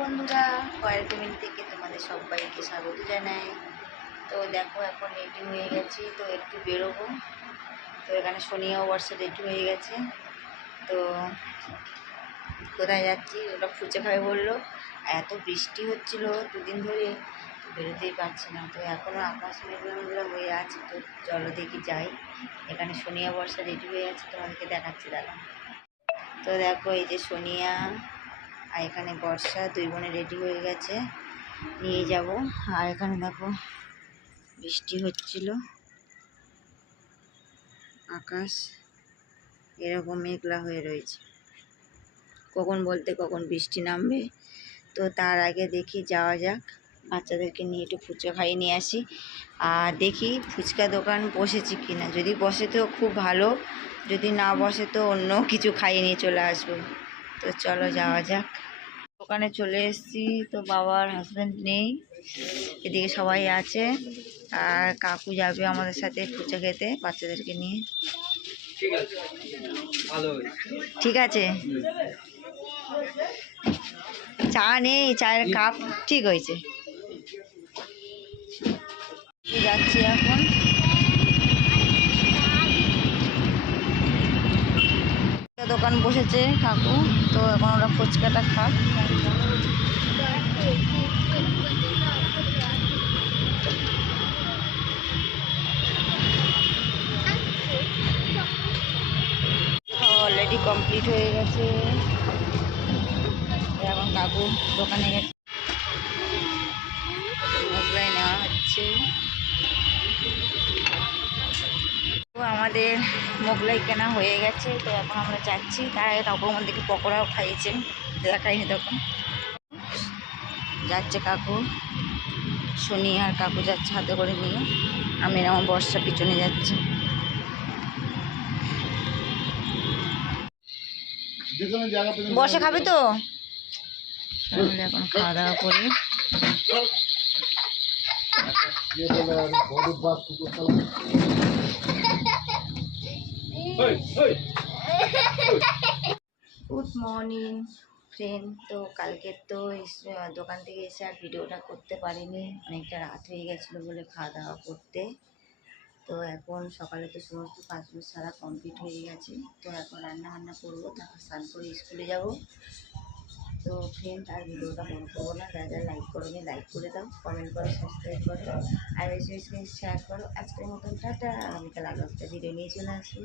বন্ধুরা কয়েক মিনিট থেকে তোমাদের সবাইকে স্বাগত জানাই। তো দেখো, এখন রেডি হয়ে গেছি, তো একটু বেরোবো। তো এখানে সোনিয়াও বর্ষা রেডি হয়ে গেছে। তো কোথায় যাচ্ছি? ওটা ফুচে খাবে বলল। এত বৃষ্টি হচ্ছিল দুদিন ধরে বেরোতেই পারছি না। তো এখনও আকাশ মেঘলা হয়ে আছে, তো চলো দেখি যাই। এখানে সোনিয়া বর্ষা রেডি হয়ে আছে তোমাদেরকে দেখাচ্ছি দাদা তো দেখো, এই যে সোনিয়া আর এখানে বর্ষা, দুই বোনে রেডি হয়ে গেছে। নিয়ে যাব। আর এখানে দেখো, বৃষ্টি হচ্ছিল। আকাশ এরকম মেঘলা হয়ে রয়েছে। কখন বলতে কখন বৃষ্টি নামবে। তো তার আগে দেখি, যাওয়া যাক। বাচ্চাদেরকে নিয়ে একটু ফুচকা খাইয়ে নিয়ে আসি। আর দেখি ফুচকা দোকান বসেছে কি না যদি বসে তো খুব ভালো, যদি না বসে তো অন্য কিছু খাইয়ে নিয়ে চলে আসব। তো চলো যাওয়া যাক। দোকানে চলে এসেছি, তো বাবার হাজব্যান্ড নেই। এদিকে সবাই আছে। আর কাকু যাবে আমাদের সাথে ফুচকা খেতে বাচ্চাদেরকে নিয়ে। ঠিক আছে। চা নেই, চায়ের কাপ ঠিক হয়েছে। যাচ্ছি এখন। দোকান বসেছে কাকু তো এখন ওরা ফুচকাটা খাক। অলরেডি কমপ্লিট হয়ে গেছে। এখন কাকু দোকানে গেছে। আমাদের মোগলাই কেনা হয়ে গেছে তো এখন আমরা যাচ্ছি। তার আগে কাকু আমাদেরকে পকোড়াও খাইয়েছেন দেখাইনি তখন। যাচ্ছে কাকু। শুনি আর কাকু যাচ্ছে হাতে করে নিয়ে। আমি আমার বর্ষা পিছনে যাচ্ছি। বসে খাবি তো? এখন খাওয়া দাওয়া করি গুড মর্নিং ফ্রেন্ড তো কালকে তো দোকান থেকে এসে আর ভিডিওটা করতে পারিনি। অনেকটা রাত হয়ে গেছিল বলে খাওয়া দাওয়া করতে। তো এখন সকালে তো সমস্ত কাজগুলো সারা কমপ্লিট হয়ে গেছে। তো এখন রান্না বান্না করব, তারপর স্নান করে স্কুলে যাব। তো ফ্রেন্ড আর ভিডিওটা বন্ধ করব না। যারা যারা লাইক করবে লাইক করে দাও। কমেন্ট করো সাবস্ক্রাইব করো। আর বেশি শেয়ার করো আজকের মতন টাটা। আগামীকাল আরও একটা ভিডিও নিয়ে চলে আসব।